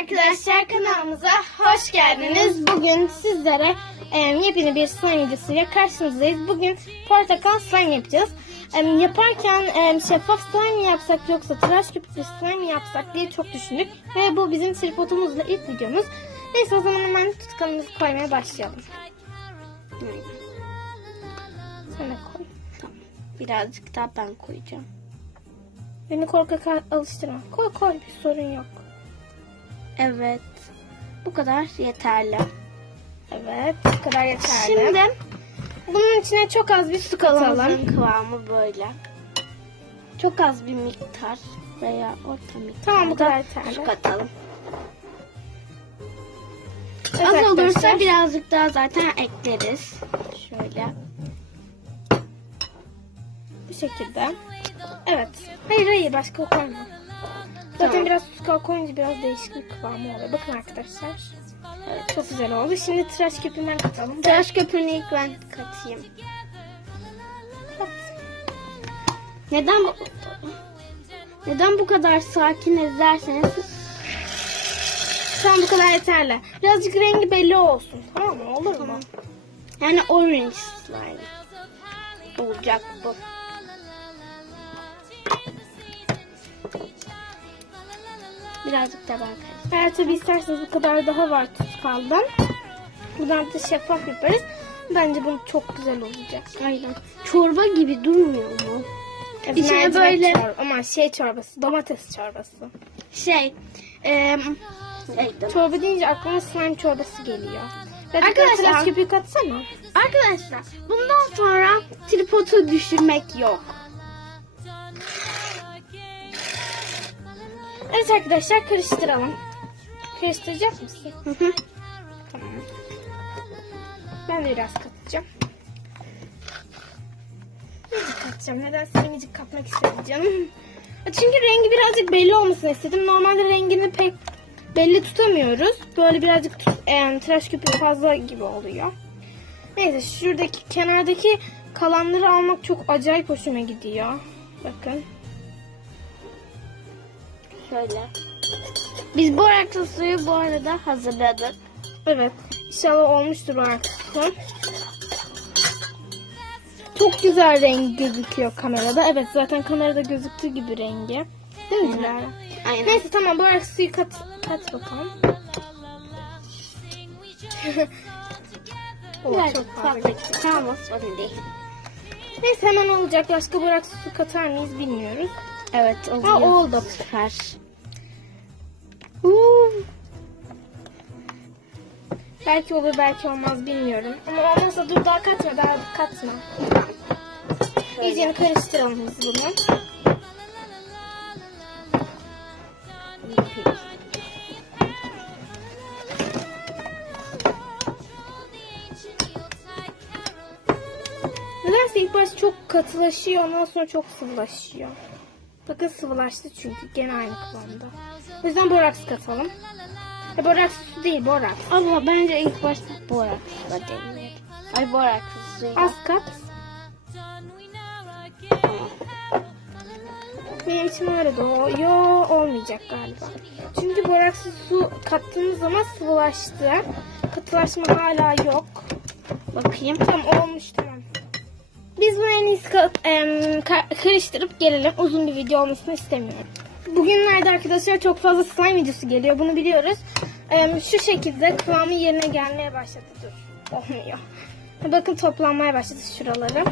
arkadaşlar, kanalımıza hoş geldiniz. Bugün sizlere yepyeni bir slime videosuyla karşınızdayız. Bugün portakal slime yapacağız. Yaparken şeffaf slime mi yapsak yoksa tıraş köpüklü slime mi yapsak diye çok düşündük. Ve bu bizim tripodumuzla ilk videomuz. Neyse, o zaman hemen tutkanımızı koymaya başlayalım. Sen de koy. Tamam. Birazcık daha ben koyacağım. Beni korkak alıştırma. Koy, bir sorun yok. Evet. Bu kadar yeterli. Evet, bu kadar yeterli. Şimdi bunun içine çok az bir su katalım. kalıbımızın kıvamı böyle. Çok az bir miktar veya orta miktar. Tamam, bu kadar yeterli. Su katalım. Evet, Az olursa arkadaşlar, birazcık daha zaten ekleriz. Şöyle. bu şekilde. Evet. Hayır, başka koyma. Zaten Tamam. biraz su koyunca biraz değişik bir kıvamı oluyor. Bakın arkadaşlar. Evet, çok güzel oldu. Şimdi tıraş köpüğünden katalım. Tıraş köpüğünü ilk ben katayım. Kat. Neden bu kadar sakin izlerseniz Tamam, bu kadar yeterli. Birazcık rengi belli olsun. Tamam mı? Olur mu? yani orange slime olacak bu. Birazcık da ben karıştırayım. Eğer tabi isterseniz bu kadar daha var tutkaldan. Buradan da şeffaf yaparız. Bence bu çok güzel olacak. Aynen. Çorba gibi durmuyor mu? İçine Mercimek böyle Ama çorbası, domates çorbası. Çorba deyince aklıma slime çorbası geliyor. Arkadaşlar- tıraş köpüğü katsana. arkadaşlar bundan sonra tripodu düşürmek yok. Evet arkadaşlar, karıştıralım. Karıştıracak mısın? Tamam. Ben de biraz katacağım. Minicik katacağım. Nedense minicik katmak istedim canım. Çünkü rengi birazcık belli olmasını istedim. Normalde rengini pek belli tutamıyoruz. Böyle birazcık tıraş köpüğü fazla gibi oluyor. Neyse, şuradaki kenardaki kalanları almak çok acayip hoşuma gidiyor. Bakın. Şöyle. Biz bu arada suyu bu arada hazırladık. Evet. İnşallah olmuştur o arkası. Çok güzel rengi gözüküyor kamerada. Evet, zaten kamerada gözüktüğü gibi rengi. Değil mi Dilara? Aynen. Neyse, tamam, bu arada suyu kat bakalım. Biraz çok fazla. fazla. Tamam, sorun değil. Neyse, hemen olacak. Başka bırak su katar mıyız bilmiyoruz. Evet, oluyor. Oldu. Süper. Belki olur, belki olmaz, bilmiyorum. Ama olmazsa dur, daha katma. İyice karıştıralım biz bunu. Nedense ilk başta çok katılaşıyor, ondan sonra çok sıvılaşıyor. Bakın, sıvılaştı çünkü gene aynı kıvamda. O yüzden boraks katalım. Boraks su değil, boraks. Ama bence ilk başta boraksla deneyelim. Ay, boraksla suyu. Az kat. Benim için öyle de olmayacak galiba. Çünkü borakslı su kattığımız zaman sıvılaştı. Katılaşma hala yok. Bakayım. Tamam, olmuş, tamam. Biz bunu en iyisi karıştırıp gelelim. Uzun bir video olmasını istemiyorum. Bugünlerde arkadaşlar çok fazla slime videosu geliyor. Bunu biliyoruz. Şu şekilde kıvamı yerine gelmeye başladı. Dur. Olmuyor. Bakın, toplanmaya başladı şuraları.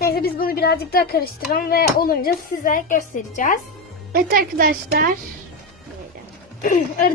Neyse, biz bunu birazcık daha karıştıralım ve olunca size göstereceğiz. Evet arkadaşlar.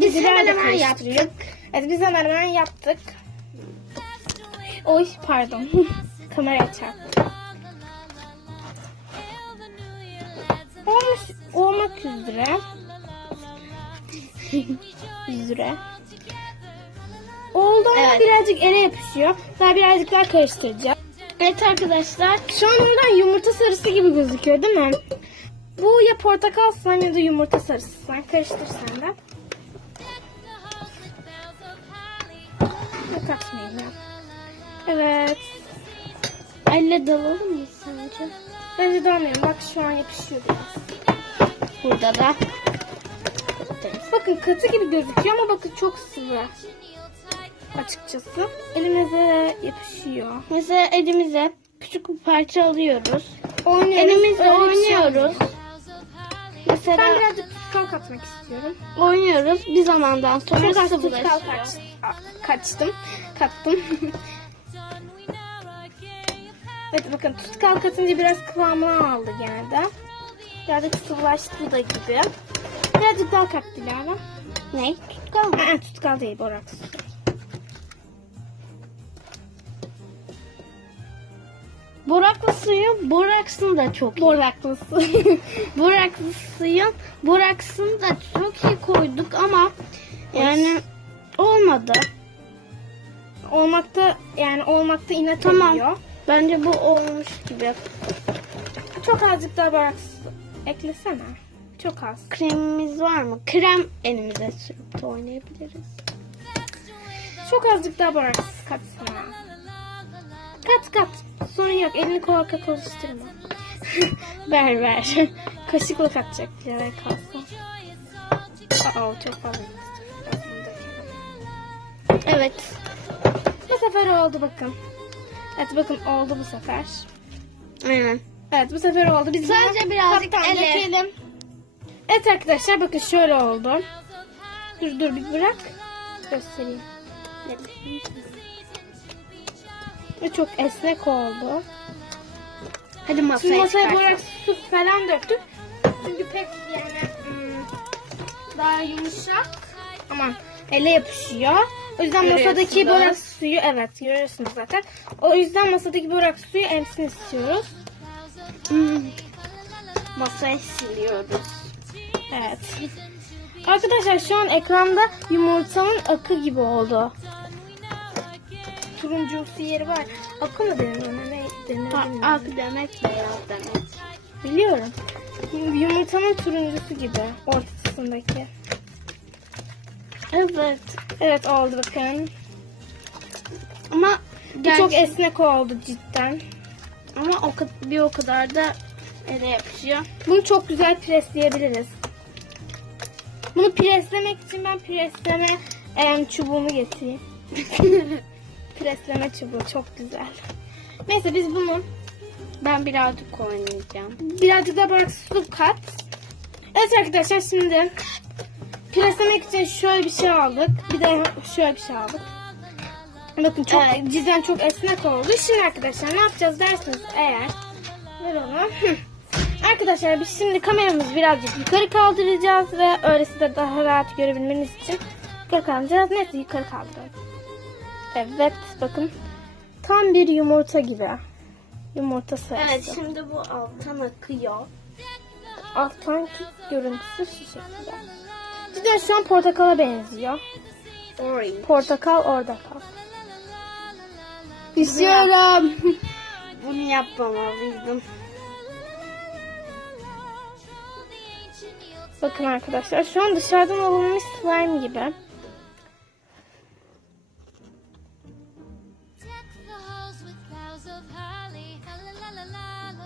Biz hemen de hemen karıştırıyor. yaptık. Evet, biz hemen yaptık. Oy, pardon. Kameraya çarptım. Olmak üzere. Oldu ama Evet. birazcık ele yapışıyor. Daha birazcık daha karıştıracağım. Evet arkadaşlar. Şu an ondan yumurta sarısı gibi gözüküyor, değil mi? Bu ya portakal slime ya da yumurta sarısı slime. Karıştır sen de. Kaçmayayım ya. Evet. Elle dalalım mı sence? Bence dalmayalım. Bak, şu an yapışıyor biraz. Burada da. Bakın bakın katı gibi gözüküyor ama bakın çok sıvı. Açıkçası. Elimize yapışıyor. Mesela elimize küçük bir parça alıyoruz. Oynuyoruz. Elimizle öyle bir şey oynuyoruz. oluyor. Mesela Ben birazcık tutkal katmak istiyorum. oynuyoruz. Bir zamandan sonra Çok az tutkal sıvılaşıyor. kattım. Evet bakın tutkal katınca biraz kıvamını aldı gene de. Birazcık sıvılaştı da gibi. Birazcık daha kat Dilara. Ne? Tutkal mı? Tutkal değil, boraks. Boraklı suyu, boraksın da çok iyi. Boraklısı. Boraklı suyun, boraksını da çok iyi koyduk ama yani olmadı. olmakta inat Tamam. ediyor. Bence bu olmuş gibi. Çok azıcık daha boraks eklesene. Çok az. Kremimiz var mı? Krem elimize sürüp de oynayabiliriz. Çok azıcık daha boraks katsana. Kat. Sorun yok. Elini korkak karıştırma. ver. Kaşıkla katacak bir yere kalsın. Çok fazla. Evet. Bu sefer oldu bakın. Evet bakın oldu bu sefer. Aynen. Evet bu sefer oldu. Biz Sadece bunu birazcık kaptan ele. dökelim. Evet arkadaşlar bakın şöyle oldu. Dur bir bırak. Göstereyim. Ve çok esnek oldu. Hadi Şimdi masaya masaya çıkartalım. boraks su falan döktük. Çünkü pek daha yumuşak. Aman ele yapışıyor. O yüzden masadaki Görüyorsunuz. boraks suyu görüyorsunuz zaten. O yüzden masadaki boraks suyu emsin istiyoruz. Masayı siliyoruz. Evet. Arkadaşlar şu an ekranda yumurtanın akı gibi oldu. Turuncumsu yeri var. Akı mı denir ona? Ne denir bilmiyorum. Ak demek, beyaz demek. Biliyorum. Yumurtanın turuncusu gibi ortasındaki. Evet. Evet oldu bakın. Ama Bu çok esnek oldu cidden. ama o kadar da ele yapışıyor. Bunu çok güzel presleyebiliriz. Bunu preslemek için ben presleme çubuğumu getireyim. Presleme çubuğu çok güzel. Neyse biz bunu Ben birazcık oynayacağım. birazcık da boraks su kat. Evet arkadaşlar şimdi preslemek için şöyle bir şey aldık. Bir de şöyle bir şey aldık. Bakın çok cidden çok esnek oldu. Şimdi arkadaşlar ne yapacağız dersiniz eğer. Ver onu. Arkadaşlar biz şimdi kameramızı birazcık yukarı kaldıracağız ve öylesi de daha rahat görebilmeniz için yukarı kaldıracağız. Neyse yukarı kaldıralım. Evet bakın tam bir yumurta gibi. Yumurta sayısı. Evet, şimdi bu alttan akıyor. Alttan görüntüsü şu şekilde. Cidden şu an portakala benziyor. Orange. Portakal orada kal. İstiyorum. Bunu yapmamalıydım. Bakın arkadaşlar şu an dışarıdan alınmış slime gibi.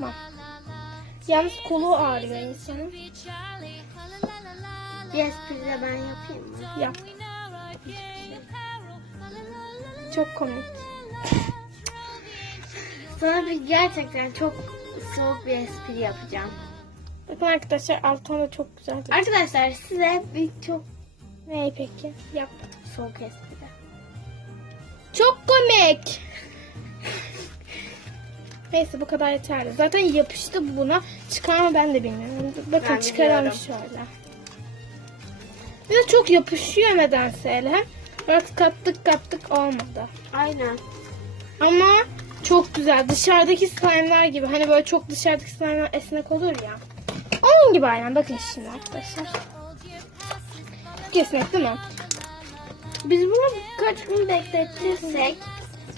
Bak. Yalnız kolu ağrıyor insanın. Bir espri de ben yapayım mı? Yap. Çok komik. Sana gerçekten çok soğuk bir espri yapacağım. Bakın arkadaşlar alttan da çok güzel. Arkadaşlar size bir çok Ne peki? Yap. soğuk espri. Çok komik. Neyse bu kadar yeterli. Zaten yapıştı buna. Çıkar mı ben de bilmiyorum. Bakın Ben çıkaralım biliyorum. şöyle. Bir de çok yapışıyor nedense ele. Bak kattık olmadı. Aynen. Ama çok güzel. Dışarıdaki slime'lar gibi. Hani böyle çok dışarıdaki slime'lar esnek olur ya. Onun gibi aynen. Bakın şimdi arkadaşlar. Çok esnek değil mi? Biz bunu birkaç gün bekletirsek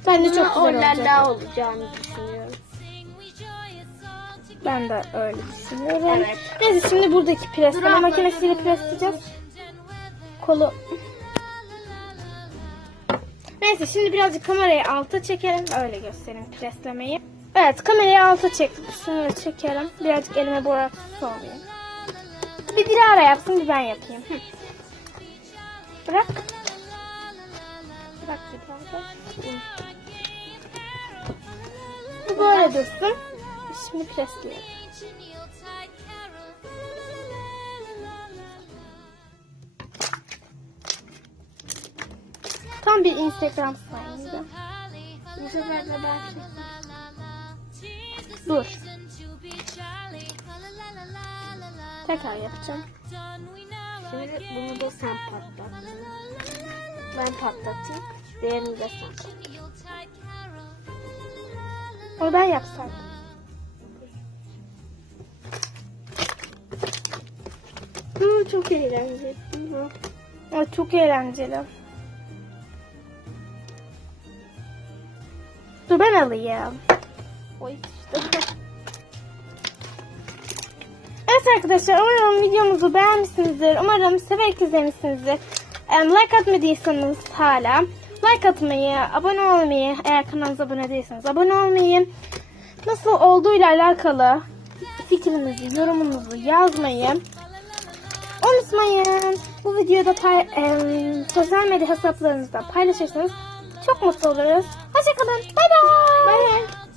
Bence çok buna güzel olacak. olala olacağını düşünüyorum. Ben de öyle düşünüyorum. Evet. Neyse şimdi buradaki presleme makinesiyle presleyeceğiz. Kolu. Neyse şimdi birazcık kamerayı alta çekelim. Öyle göstereyim preslemeyi. Evet kamerayı alta çektik. Şunu da çekelim. Birazcık elime boraks su alayım. Bir Dilara yapsın bir ben yapayım. Bırak. Bırak biraz da. Bu böyle dursun. Şimdi presleyelim. Tam bir Instagram slime'ıydı. Bu sefer de ben Dur. Tekrar yapacağım. Şimdi bunu da sen patlat. Ben patlatayım. Diğerini de sen. Onu ben yapsaydım. Çok eğlenceli. Evet, çok eğlenceli. Dur ben alayım. Oy işte. Evet arkadaşlar, umarım videomuzu beğenmişsinizdir. Umarım severek izlemişsinizdir. Like atmadıysanız hala like atmayı, abone olmayı, eğer kanalımıza abone değilseniz abone olmayı, nasıl olduğuyla alakalı fikrinizi, yorumunuzu yazmayı unutmayın. Bu videoda sosyal medya hesaplarınızda paylaşırsanız çok mutlu oluruz. Hoşçakalın. Bay bay. Bay bay.